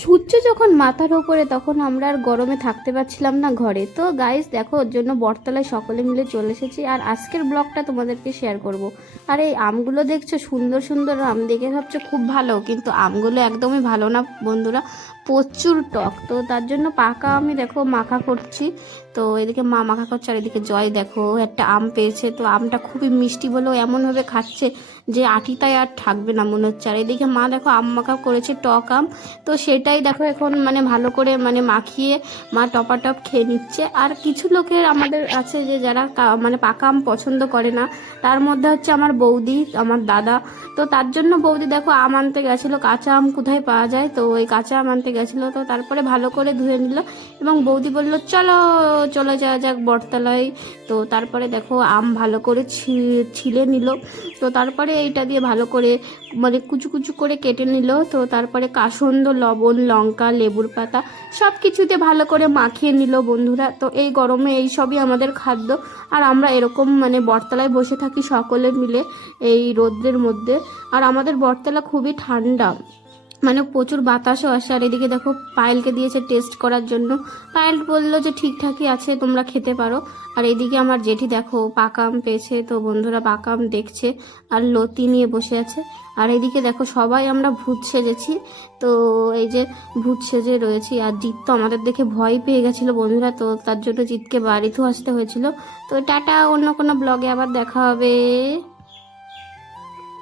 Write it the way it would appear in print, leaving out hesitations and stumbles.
সূর্য যখন মাথার ওপরে তখন আমরা আর গরমে থাকতে পারছিলাম না ঘরে। তো গাইস দেখো, ওর জন্য বটতলায় সকলে মিলে চলে এসেছি, আর আজকের ব্লগটা তোমাদেরকে শেয়ার করব। আর এই আমগুলো দেখছো, সুন্দর সুন্দর আম, দেখে ভাবছো খুব ভালো, কিন্তু আমগুলো একদমই ভালো না বন্ধুরা, প্রচুর টক। তো তার জন্য পাকা আমি দেখো মাখা করছি। তো এদিকে মা মাখা করছে, আর এদিকে জয় দেখো একটা আম পেয়েছে, তো আমটা খুবই মিষ্টি বলেও এমনভাবে খাচ্ছে যে আটিটায় আর থাকবে না মনে হচ্ছে। আর এদিকে মা দেখো আম মাখা করেছে, টক আম। তো সেটাই দেখো এখন মানে ভালো করে মানে মাখিয়ে মা টপাটপ খেয়ে নিচ্ছে। আর কিছু লোকের আমাদের আছে যে যারা মানে পাকা আম পছন্দ করে না, তার মধ্যে হচ্ছে আমার বৌদি, আমার দাদা। তো তার জন্য বৌদি দেখো আম আনতে গেছিলো, কাঁচা আম কোথায় পাওয়া যায়, তো ওই কাঁচা আম আনতে গেছিলো। তো তারপরে ভালো করে ধুয়ে নিল এবং বৌদি বলল চলো চলে যাওয়া যাক বটতলায়। তো তারপরে দেখো আম ভালো করে ছিলে নিল। তো তারপরে এইটা দিয়ে ভালো করে মানে কুচু কুচু করে কেটে নিল। তো তারপরে কাসন্দ, লবণ, লঙ্কা, লেবুর পাতা সব কিছুতে ভালো করে মাখিয়ে নিল বন্ধুরা। তো এই গরমে এই সবই আমাদের খাদ্য। আর আমরা এরকম মানে বটতলায় বসে থাকি সকলে মিলে এই রোদ্রের মধ্যে। আর আমাদের বটতলা খুবই ঠান্ডা, মানে প্রচুর বাতাসও আসে। আর এদিকে দেখো পায়েলকে দিয়েছে টেস্ট করার জন্য, পায়েল বললো যে ঠিকঠাকই আছে, তোমরা খেতে পারো। আর এদিকে আমার জেঠি দেখো পাকা আম পেয়েছে, তো বন্ধুরা পাকা আম দেখছে আর লতি নিয়ে বসে আছে। আর এদিকে দেখো সবাই আমরা ভূত সেজেছি, তো এই যে ভূত সেজে রয়েছি। আর জিৎ তো আমাদের দেখে ভয় পেয়ে গেছিলো বন্ধুরা, তো তার জন্য জিৎকে বাড়িতেও আসতে হয়েছিল। তো টাটা, অন্য কোনো ব্লগে আবার দেখা হবে।